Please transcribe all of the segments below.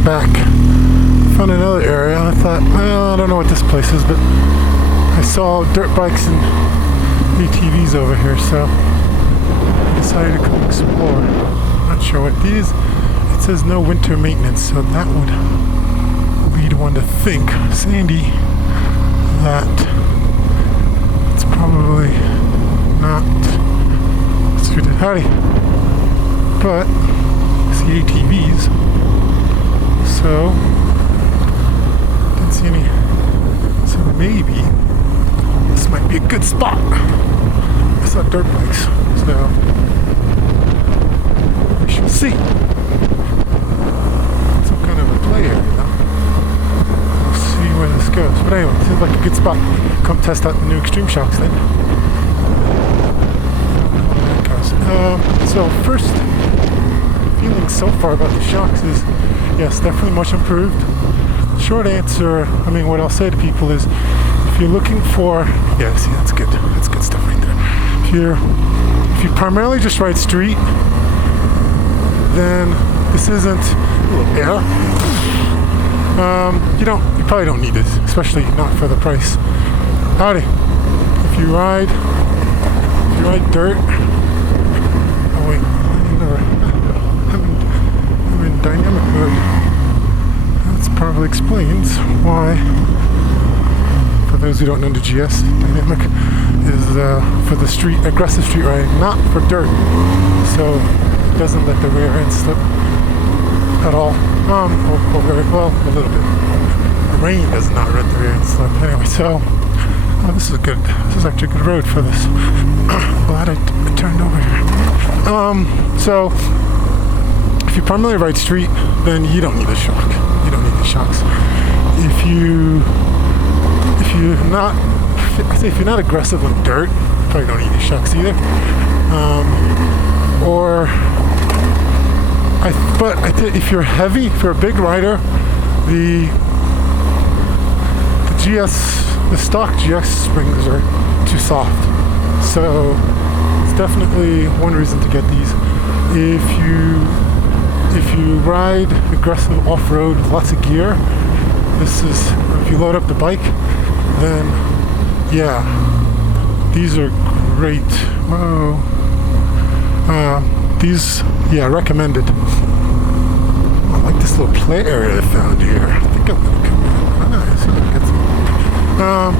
come back. Found another area. I thought, well, I don't know what this place is, but I saw dirt bikes and ATVs over here, so I decided to come explore. Not sure what these. It says no winter maintenance, so that would lead one to think, Sandy, that it's probably not suited. Howdy. But I see ATVs, so didn't see any. So maybe this might be a good spot. I saw dirt bikes, so we shall see. Some kind of a play area, though. We'll see where this goes. But anyway, seems like a good spot. Come test out the new Extreme Shocks then. So first feeling so far about the shocks is, yes, definitely much improved. Short answer, I mean, what I'll say to people is, if you're looking for, yeah, see, that's good stuff right there. If you primarily just ride street, then this isn't a little air. You probably don't need this, especially not for the price. Howdy. If you ride dirt. Oh wait, I'm in dynamic mode. That probably explains why. For those who don't know the GS, dynamic is for the street, aggressive street riding, not for dirt. So it doesn't let the rear end slip at all. Or very well, a little bit. The rain does not let the rear end slip. Anyway, so this is actually a good road for this. Glad I turned over here. So if you primarily ride street, then you don't need a shock. You don't need the shocks. If you're not aggressive on dirt, you probably don't need the shocks either. But if you're heavy, if you're a big rider, the stock GS springs are too soft. So it's definitely one reason to get these. If you ride aggressive off-road with lots of gear, if you load up the bike, then yeah, these are great. Whoa. These, yeah, recommended. I like this little play area I found here. I think I'm gonna come in. Nice. Get some.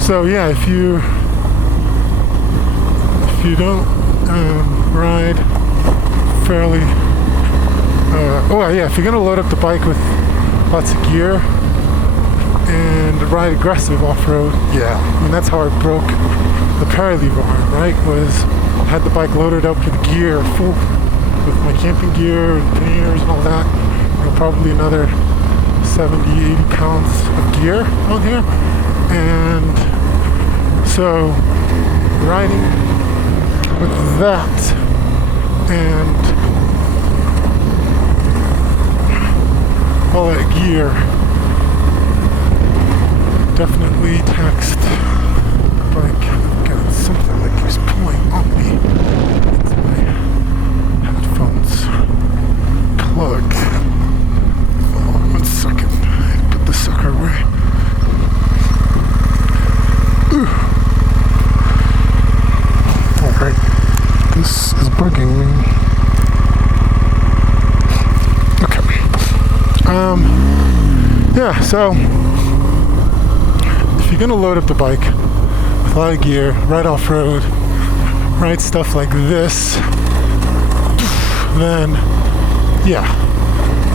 So yeah, if you don't ride fairly, if you're gonna load up the bike with lots of gear and ride aggressive off-road, yeah, I mean that's how I broke the paralever arm, right? I had the bike loaded up with gear, full with my camping gear and panniers and all that. Probably another 70, 80 pounds of gear on here. And so riding with that and all that gear definitely taxed the bike. Got something like this pulling on me into my headphones plug. Oh, 1 second. Put the sucker away. Alright. This is bugging me. Okay. Yeah, so if you're gonna load up the bike with a lot of gear, ride off-road, ride stuff like this, then yeah,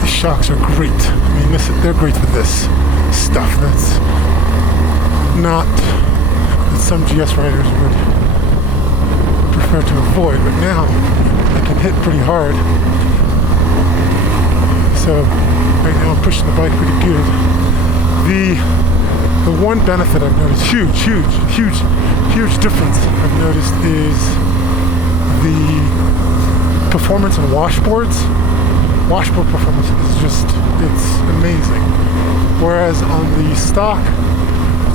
the shocks are great. I mean, they're great for this stuff. That's not that some GS riders would prefer to avoid, but now I can hit pretty hard. So right now I'm pushing the bike pretty good. The one benefit I've noticed, huge difference I've noticed is the performance on washboards. Washboard performance is it's amazing. Whereas on the stock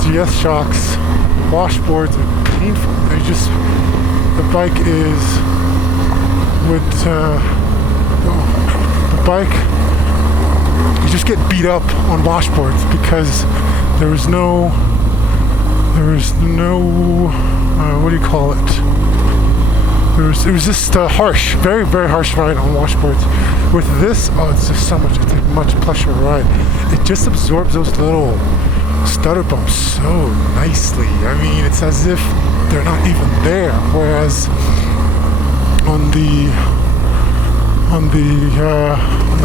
GS shocks, washboards are painful. The bike is, the bike, you just get beat up on washboards because there was no what do you call it? It was just harsh, very, very harsh ride on washboards. With this, it's just so much, it's a much plusher ride. It just absorbs those little stutter bumps so nicely. I mean, it's as if they're not even there. Whereas on the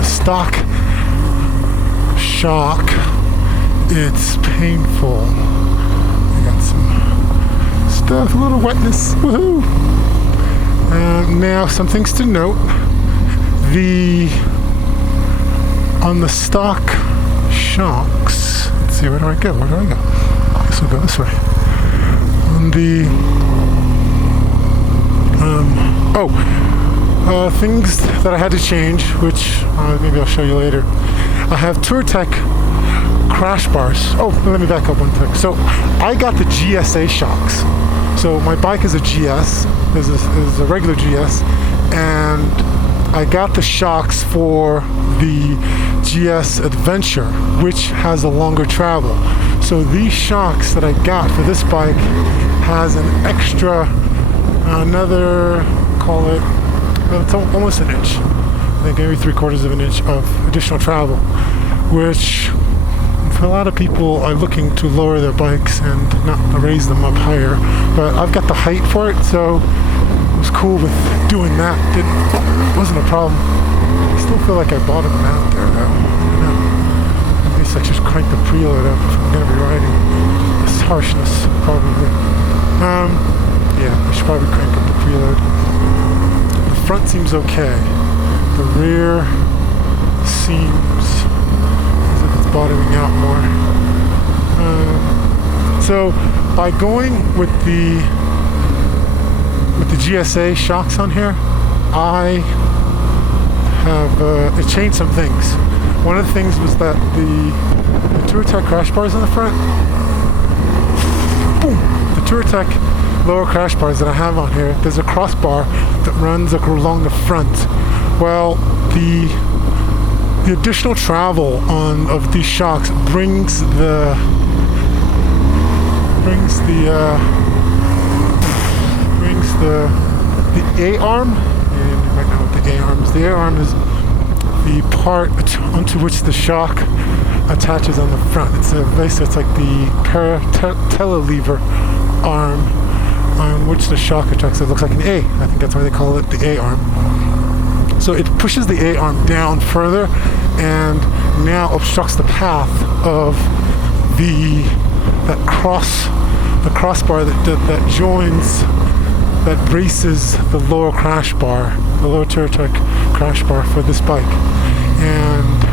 stock shock, it's painful. I got some stuff, a little wetness. Woohoo! Now, some things to note. On the stock shocks, let's see, where do I go? I guess we'll go this way. On the things that I had to change, which maybe I'll show you later. I have touratech crash bars. Oh, let me back up one sec. So I got the GSA shocks. So my bike is a GS, is a regular GS, and I got the shocks for the GS Adventure, which has a longer travel. So these shocks that I got for this bike has an extra, another, call it, it's almost an inch. I think maybe 3/4 of an inch of additional travel, which for a lot of people are looking to lower their bikes and not raise them up higher. But I've got the height for it, so it was cool with doing that. It wasn't a problem. I still feel like I bottomed out there though. I don't know. At least I just crank the preload up if I'm gonna be riding. This harshness, probably. Yeah, I should probably crank up the preload. The front seems okay. The rear seems as if it's bottoming out more. So by going with the GSA shocks on here, I have it changed some things. One of the things was that the touratech crash bars on the front, boom, the touratech lower crash bars that I have on here, there's a crossbar that runs along the front. Well, the additional travel of these shocks brings the A-arm, and you might know what the A-arm is. The A-arm is the part onto which the shock attaches on the front. It's like the telelever arm on which the shock attracts. It looks like an A. I think that's why they call it the A-arm. So it pushes the A-arm down further and now obstructs the path of the crossbar that joins, that braces the lower crash bar, the lower touratech crash bar for this bike. And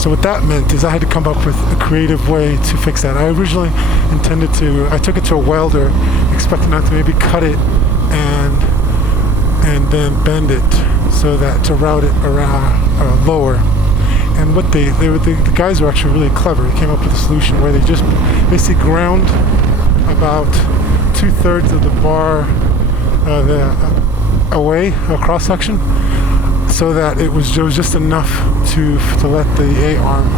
so what that meant is I had to come up with a creative way to fix that. I originally intended to, I took it to a welder, expecting not to maybe cut it and then bend it so that to route it around lower. And what the guys were actually really clever. They came up with a solution where they just basically ground about 2/3 of the bar away, a cross section, so that it was just enough to let the A-arm,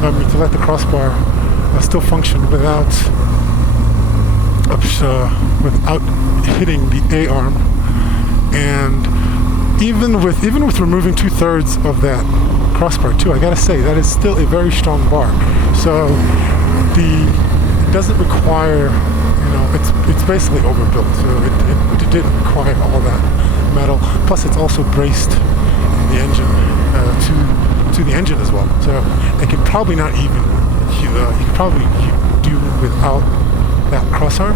to let the crossbar still function without hitting the A-arm. And even with removing 2/3 of that crossbar too, I gotta say that is still a very strong bar. So it doesn't require, it's basically overbuilt. So it didn't require all that metal. Plus, it's also braced in the engine to the engine as well. So it could probably not even you could probably do without that crossarm,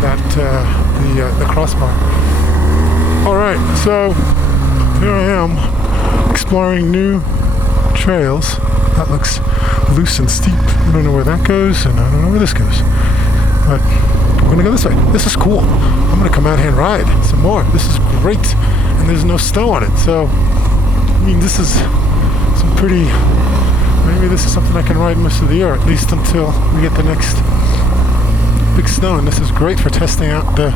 the crossbar. All right, so here I am exploring new trails. That looks loose and steep. I don't know where that goes, and I don't know where this goes. But we're gonna go this way. This is cool. I'm gonna come out here and ride some more. This is great, and there's no snow on it. So, I mean, this is some pretty. Maybe this is something I can ride most of the year, at least until we get the next big snow. And this is great for testing out the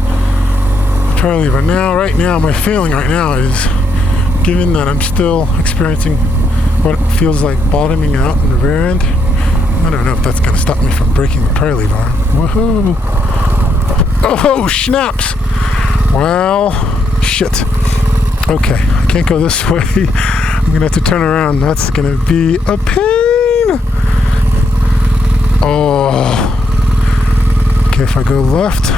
trail lever. Now, right now, my feeling right now is given that I'm still experiencing what feels like bottoming out in the rear end, I don't know if that's going to stop me from breaking the prayer lever arm. Woohoo! Oh, snaps! Well, shit. Okay, I can't go this way. I'm going to have to turn around. That's going to be a pain! Oh. Okay, if I go left,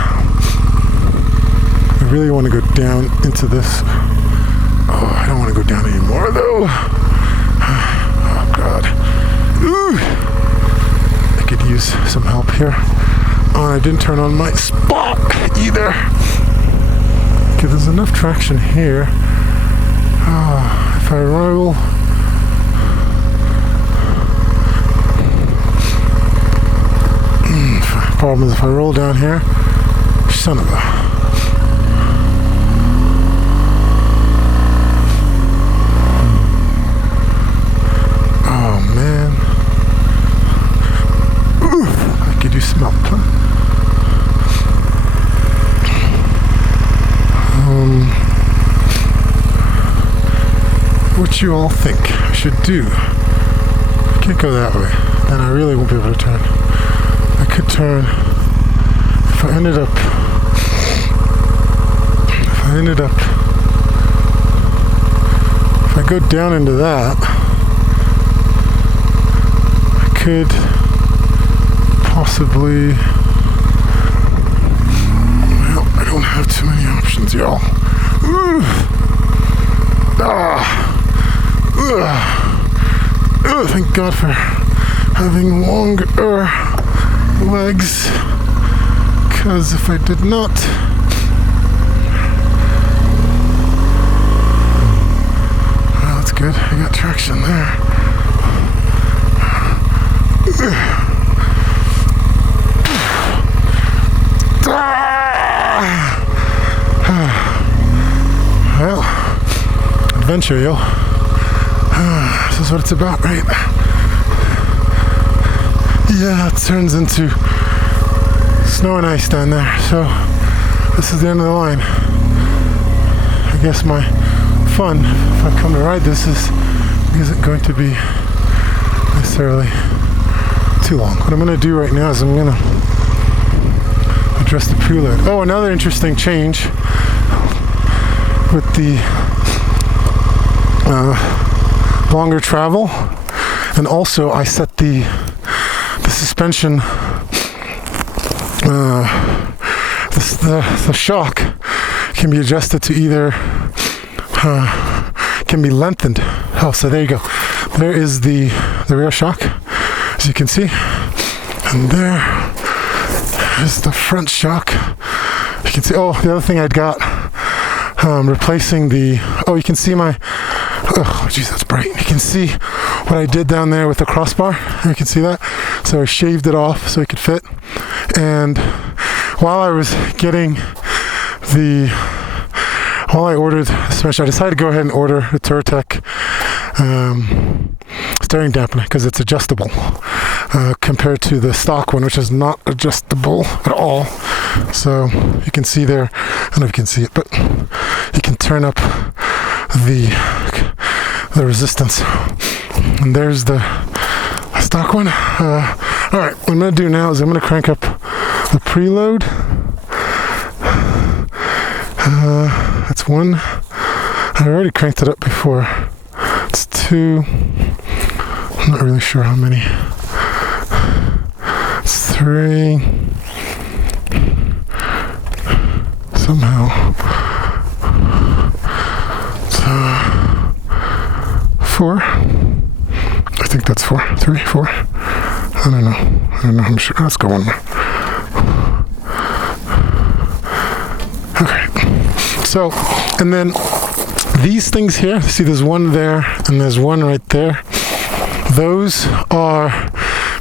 I really want to go down into this. Oh, I don't want to go down anymore, though. Oh, God. Ooh. I could use some help here. Oh, and I didn't turn on my spot either. Okay, there's enough traction here. Oh, if I roll... Problem is if I roll down here, son of a... Oh man. Oof, I could use some help. What you all think I should do? I can't go that way. Then I really won't be able to turn. I could turn if I ended up if I go down into that, I could possibly, well, I don't have too many options, y'all. Thank God for having longer legs, because if I did not, well, that's good. I got traction there. Well, adventure, yo. This is what it's about, right? Yeah, it turns into snow and ice down there. So this is the end of the line. I guess my fun, if I come to ride this, isn't going to be necessarily too long. What I'm going to do right now is I'm going to address the preload. Oh, another interesting change with the longer travel, and also I set the suspension, the shock can be adjusted to either can be lengthened. Oh, so there you go. There is the rear shock, as you can see, and there is the front shock. You can see. Oh, the other thing I'd got, replacing the. Oh, you can see my. Oh, geez, that's bright. You can see what I did down there with the crossbar. You can see that. So I shaved it off so it could fit. And while I was getting while I ordered the suspension, I decided to go ahead and order the touratech steering dampener, because it's adjustable compared to the stock one, which is not adjustable at all. So you can see there, I don't know if you can see it, but you can turn up the resistance, and there's the stock one. All right, what I'm going to do now is I'm going to crank up the preload. That's one. I already cranked it up before. It's two. I'm not really sure how many. It's three. Somehow. Four. I think that's four. 3, 4. I don't know. I'm sure. Let's go one more. Okay. So, and then these things here, see there's one there and there's one right there. Those are,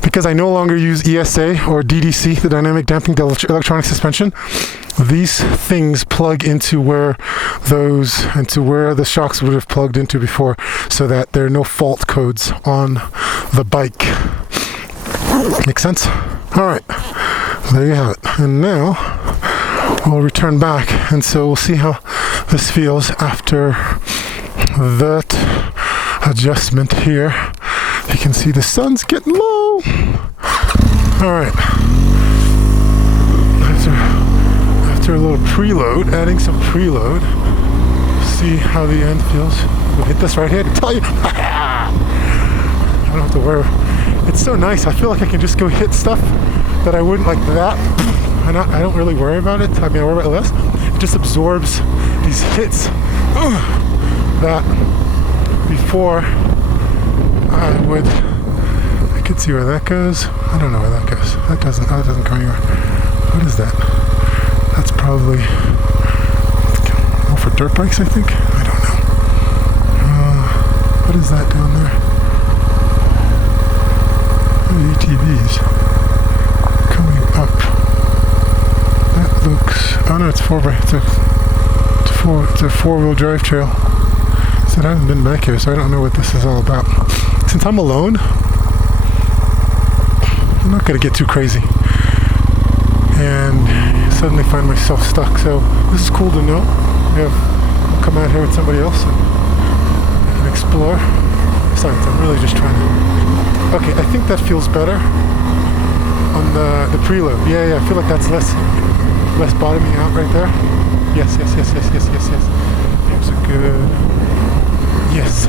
because I no longer use ESA or DDC, the dynamic damping electronic suspension, these things plug into where the shocks would have plugged into before, so that there are no fault codes on the bike. Make sense? All right, there you have it. And now we'll return back, and so we'll see how this feels after that adjustment here. You can see the sun's getting low. All right. After a little preload, adding some preload, see how the end feels. We'll hit this right here to tell you. I don't have to worry. It's so nice. I feel like I can just go hit stuff that I wouldn't like that. I don't really worry about it. I mean, I worry about it less. It just absorbs these hits that before I could see where that goes. I don't know where that goes. That doesn't go anywhere. What is that? That's probably more for dirt bikes, I think. I don't know. What is that down there? ATVs coming up. That looks. Oh no, it's it's a four-wheel drive trail. So I haven't been back here, so I don't know what this is all about. Since I'm alone, I'm not gonna get too crazy and suddenly find myself stuck. So this is cool to know. I'll come out here with somebody else and explore. Besides, I'm really just trying to. Okay, I think that feels better on the preload. Yeah, I feel like that's less bottoming out right there. Yes. Here's a good. Yes.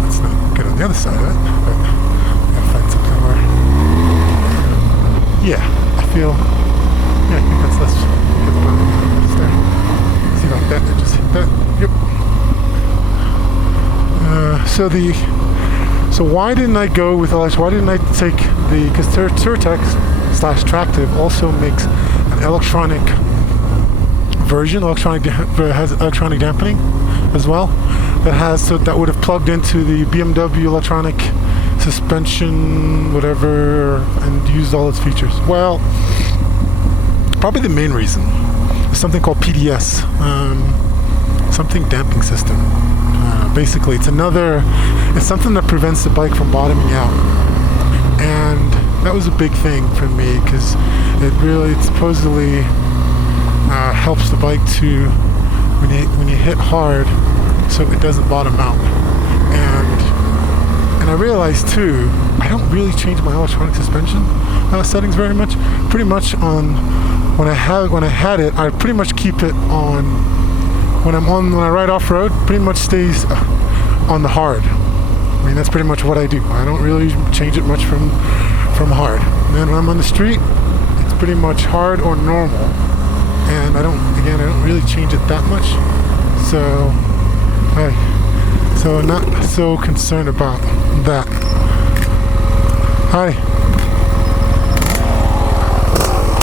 That's not good on the other side of it, but I gotta find something where. Yeah, I think that's less good bottoming out. There. See like that? I just hit that. Yep. So why didn't I go with LX? Why didn't I take because touratech / Tractive also makes an electronic version. Has electronic dampening as well. That would have plugged into the BMW electronic suspension, whatever, and used all its features. Well, probably the main reason is something called PDS, something damping system. Basically, it's something that prevents the bike from bottoming out, and that was a big thing for me because it supposedly helps the bike to when you hit hard, so it doesn't bottom out. And I realized too, I don't really change my electronic suspension settings very much. Pretty much on when I had it, I pretty much keep it on. When I ride off road, pretty much stays on the hard. I mean, that's pretty much what I do. I don't really change it much from hard. And then when I'm on the street, it's pretty much hard or normal. And I don't really change it that much. So I'm not so concerned about that. Hi.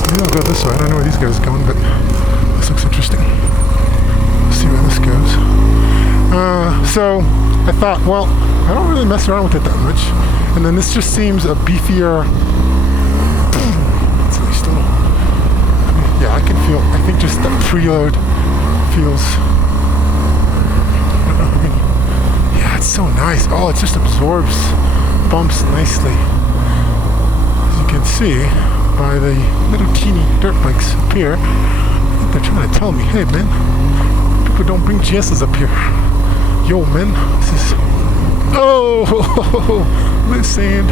Maybe I'll go this way. I don't know where these guys are going, but this looks interesting. See where this goes. So I thought, well, I don't really mess around with it that much, and then this just seems a beefier. Yeah, I think just that preload feels. Yeah, it's so nice. Oh, it just absorbs bumps nicely. As you can see by the little teeny dirt bikes up here, I think they're trying to tell me, hey man, people don't bring GSs up here. Yo, man, this is. Oh, loose sand.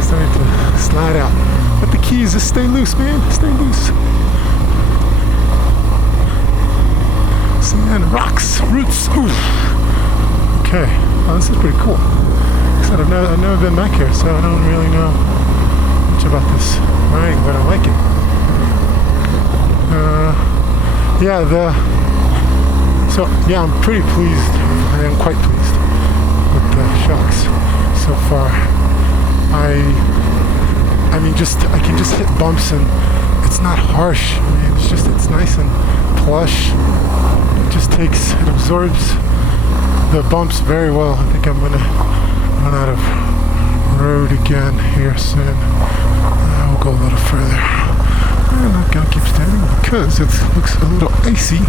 Starting to slide out. But the key is just stay loose, man. Stay loose. Sand, rocks, roots. Ooh. Okay. Oh, this is pretty cool. Like I've never been back here, so I don't really know much about this riding, but I like it. I'm pretty pleased. I am quite pleased with the shocks so far. I can just hit bumps and it's not harsh. I mean, it's nice and plush. It absorbs the bumps very well. I think I'm gonna run out of road again here soon. We'll go a little further. I'm not gonna keep standing because it looks a little icy.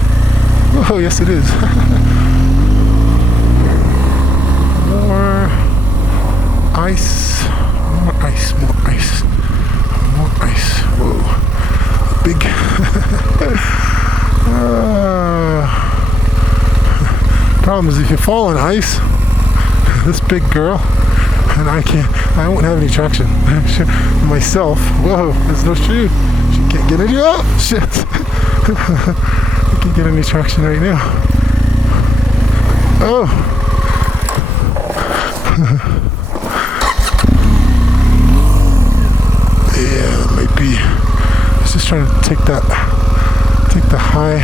Oh, yes it is. More ice. Whoa. Big. Problem is if you fall on ice, this big girl, and I won't have any traction. Myself, whoa, there's no shoe. She can't get any, oh, shit. I can't get any traction right now. Oh. Yeah, that might be, I was just trying to take the high.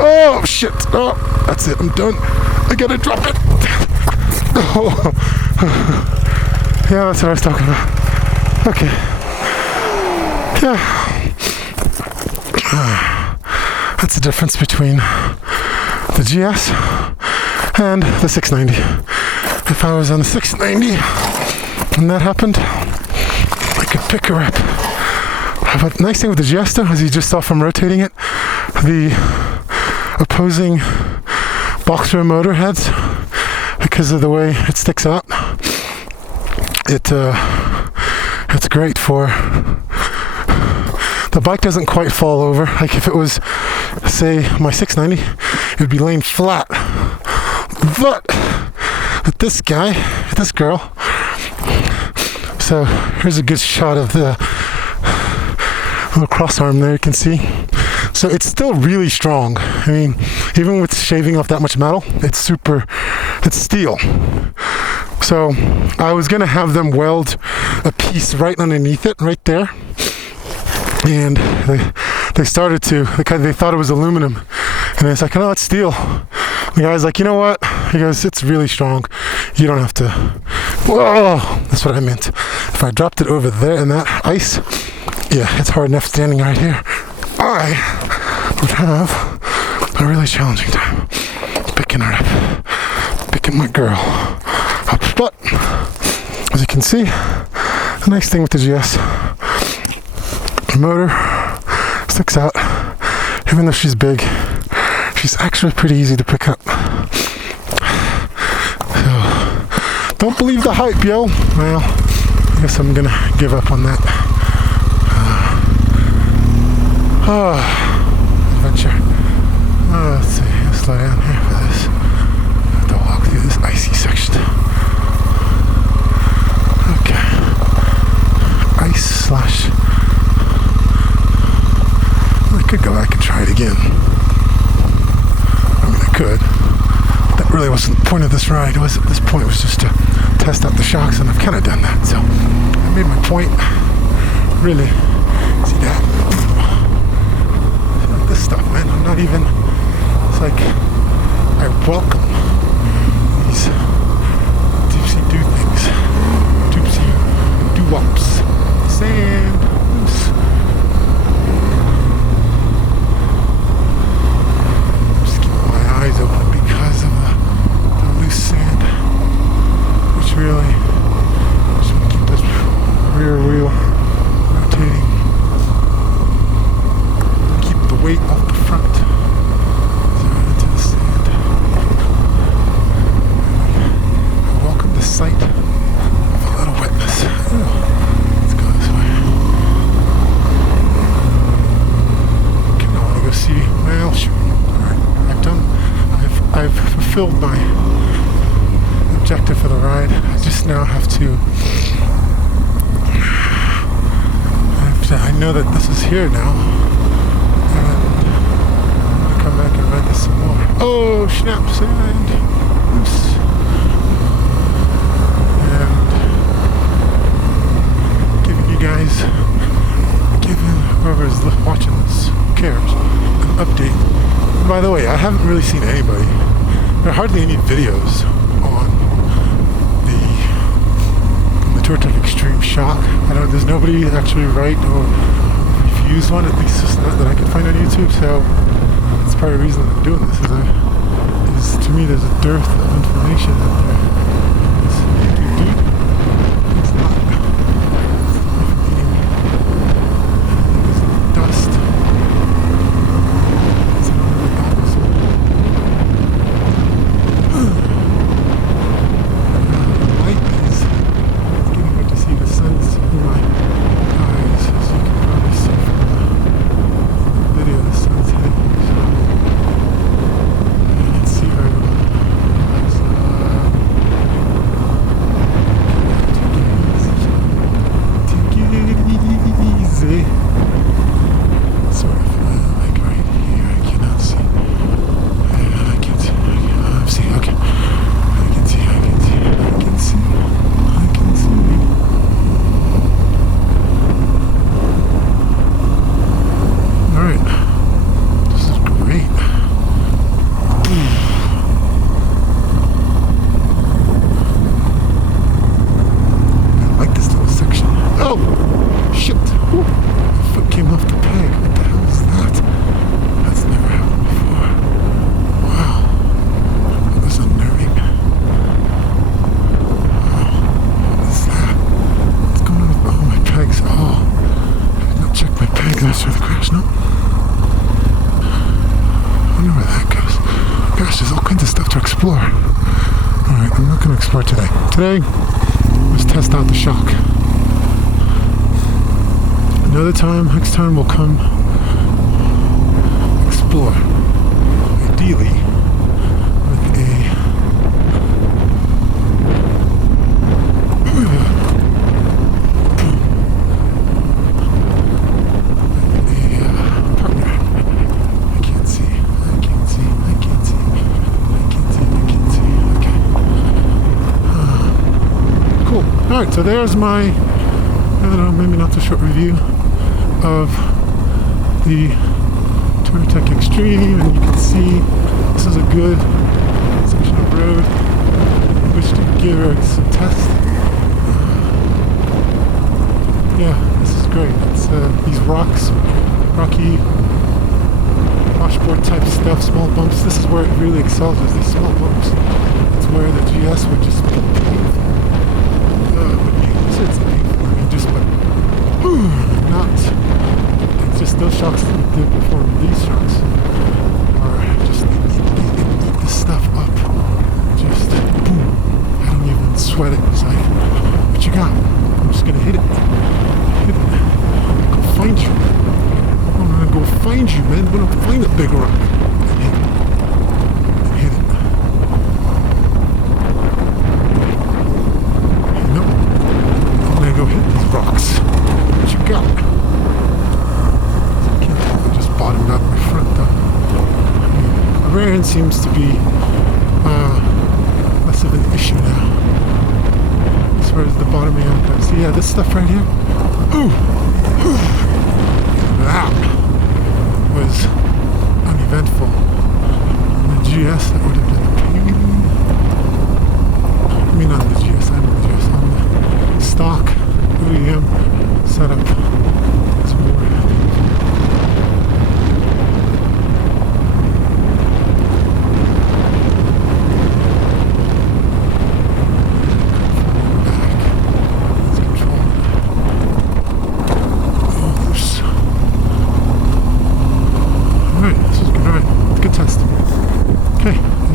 Oh, shit. Oh, that's it. I'm done. I gotta drop it. Oh. Yeah, that's what I was talking about. Okay. Yeah. That's the difference between the GS and the 690. If I was on the 690 and that happened, I could pick her up. But the nice thing with the GS though, as you just saw from rotating it, the opposing boxer motor heads, because of the way it sticks out, it's great for, the bike doesn't quite fall over. Like if it was, say, my 690, it would be laying flat. But with this guy, this girl, so here's a good shot of the little cross arm there, you can see. So it's still really strong. I mean, even with shaving off that much metal, it's steel. So I was gonna have them weld a piece right underneath it, right there. And they started to, they thought it was aluminum. And it's like, no, it's steel. The guy's like, you know what? He goes, it's really strong. You don't have to, whoa, that's what I meant. If I dropped it over there in that ice, yeah, it's hard enough standing right here. I would have a really challenging time picking her up, picking my girl up. But as you can see, the nice thing with the GS, the motor sticks out. Even though she's big, she's actually pretty easy to pick up. So don't believe the hype, yo. Well, I guess I'm gonna give up on that. Adventure. Let's see, let's slow down here for this. I have to walk through this icy section. Okay. Ice slash. I could go back and try it again. I mean, I could. That really wasn't the point of this ride. At this point was just to test out the shocks, and I've kind of done that. So I made my point. Really. See that? This stuff, man. I'm not even, it's like I welcome these deep-sea do things, deep-sea do-wops, sand, loose. Just keep my eyes open because of the loose sand, which really just want to keep this rear wheel rotating. Weight off the front. Zero into the sand. Welcome the sight of a little wetness. Ooh. Let's go this way. Okay, now I want to go see well, shoot. Alright, I've fulfilled my objective for the ride. I just now have to I know that this is here now. Come back and ride this some more. Oh, snap, sand, loose. And giving you guys, whoever is watching this, who cares, an update. And by the way, I haven't really seen anybody. There are hardly any videos on the touratech Extreme Shock. There's nobody actually write or reviews one, at least just not that I can find on YouTube. So that's part of the reason I'm doing this. Is to me there's a dearth of information out there. It's not. It's dust. It's another box. The light is getting hard to see. The sun's in my eyes, as you can probably see from the video. The sun's hitting. So Gosh, there's all kinds of stuff to explore. Alright, I'm not going to explore today. Today, let's test out the shock. Another time, next time we'll come explore. Ideally, with a partner. I can't see. Okay. Cool. Alright, so there's my, I don't know, maybe not so short review of the touratech Extreme, and you can see this is a good section of road in which to give it some test. Yeah, this is great. It's these rocky washboard type stuff, small bumps. This is where it really excels, is these small bumps. It's where the GS would just be painful. It's painful. I mean, just but not. It's just those shocks that we did before. These shocks are just they eat this stuff up. Just boom. I don't even sweat it. It's like, what you got? I'm just gonna hit it. Go find you. I'm gonna go find you, man. I'm gonna find a big rock and hit it. No. I'm gonna go hit these rocks. What you got? I just bottomed out my front though. The rear end seems to be less of an issue now. As far as the bottoming out goes. See, yeah, this stuff right here. Ooh! That was uneventful. On the GS, that would have been a pain. I mean, not the GS, I know the GS. On the stock OEM setup, it's more.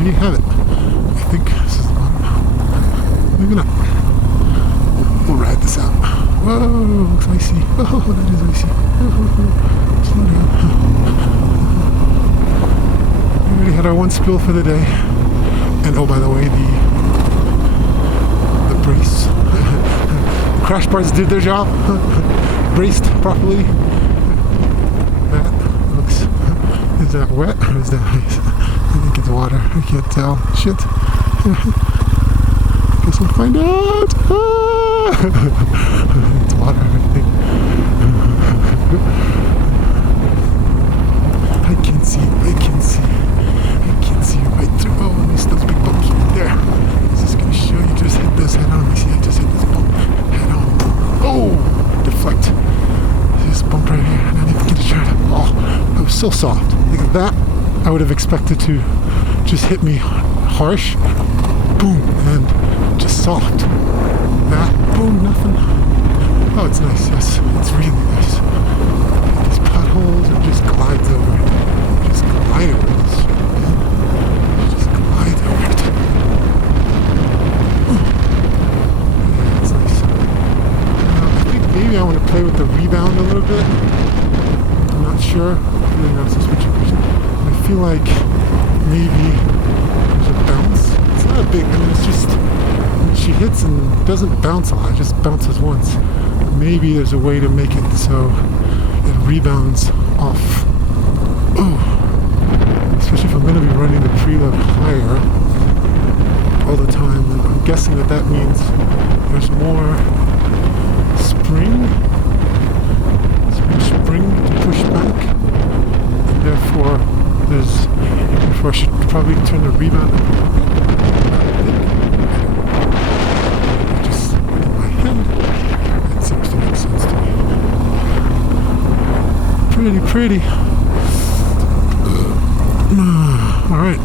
You have it. I think this is the bottom. Maybe not. We'll ride this out. Whoa, looks icy. Oh, that is icy. Slow down. We already had our one spill for the day. And oh, by the way, the brace. The crash bars did their job. Braced properly. That looks. Is that wet or is that ice? I think it's water. I can't tell. Shit. Guess we'll find out. It's water, I think. I can see right through. Oh, there's those big bumps right there. Is this going to show you? Just hit this head on. See, I just hit this bump head on. Oh! Deflect. This bump right here. And I didn't even get a shot. Oh, that was so soft. Look at that. I would have expected to just hit me harsh, boom, and just soft. That, boom, nothing. Oh, it's nice, yes, it's really nice. These potholes, it just glides over it. Just glide over this. Just glide over it. Yeah, it's nice. I think maybe I want to play with the rebound a little bit. I'm not sure. I really notice this switching. I feel like maybe there's a bounce. It's not a big, I mean, it's just when she hits and doesn't bounce a lot, it just bounces once. Maybe there's a way to make it so it rebounds off. Oh, especially if I'm going to be running the preload higher all the time. And I'm guessing that means there's more spring to push back. Therefore, I should probably turn the rebound up a little bit. Just in my head, that seems to make sense to me. Pretty. Alright.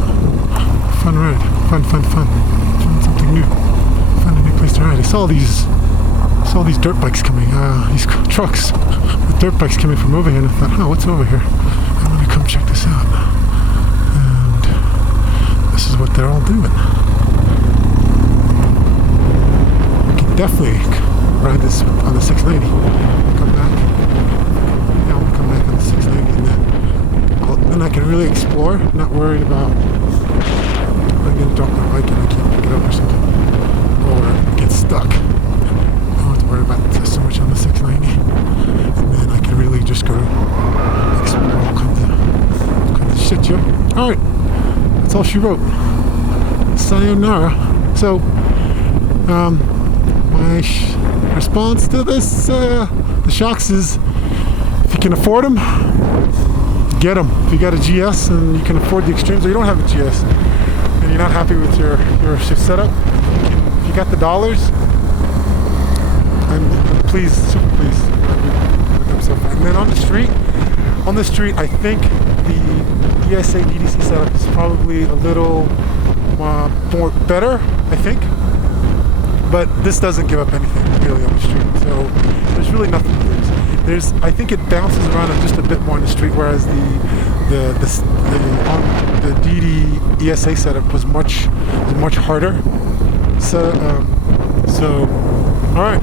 Fun ride. Fun. Doing something new. Find a new place to ride. I saw these dirt bikes coming. These trucks with dirt bikes coming from over here, and I thought, what's over here? I'm gonna come check this out. And they're all doing. I can definitely ride this on the 690. Come back. Yeah, I'll come back on the 690 and then I can really explore. Not worried about I'm gonna drop my bike and I can't pick it up or something, or get stuck. I don't have to worry about so much on the 690, and then I can really just go explore all kinds of shit, yo. All right, that's all she wrote. Sayonara. So, my response to this, the shocks is, if you can afford them, get them. If you got a GS and you can afford the extremes, or you don't have a GS and you're not happy with your setup, if you got the dollars, I'm pleased, super pleased with them so far. And then on the street, I think the ESA DDC setup is probably a little more better, I think. But this doesn't give up anything really on the street, so there's really nothing to lose. I think it bounces around just a bit more on the street, whereas the DD ESA setup was much harder. So all right.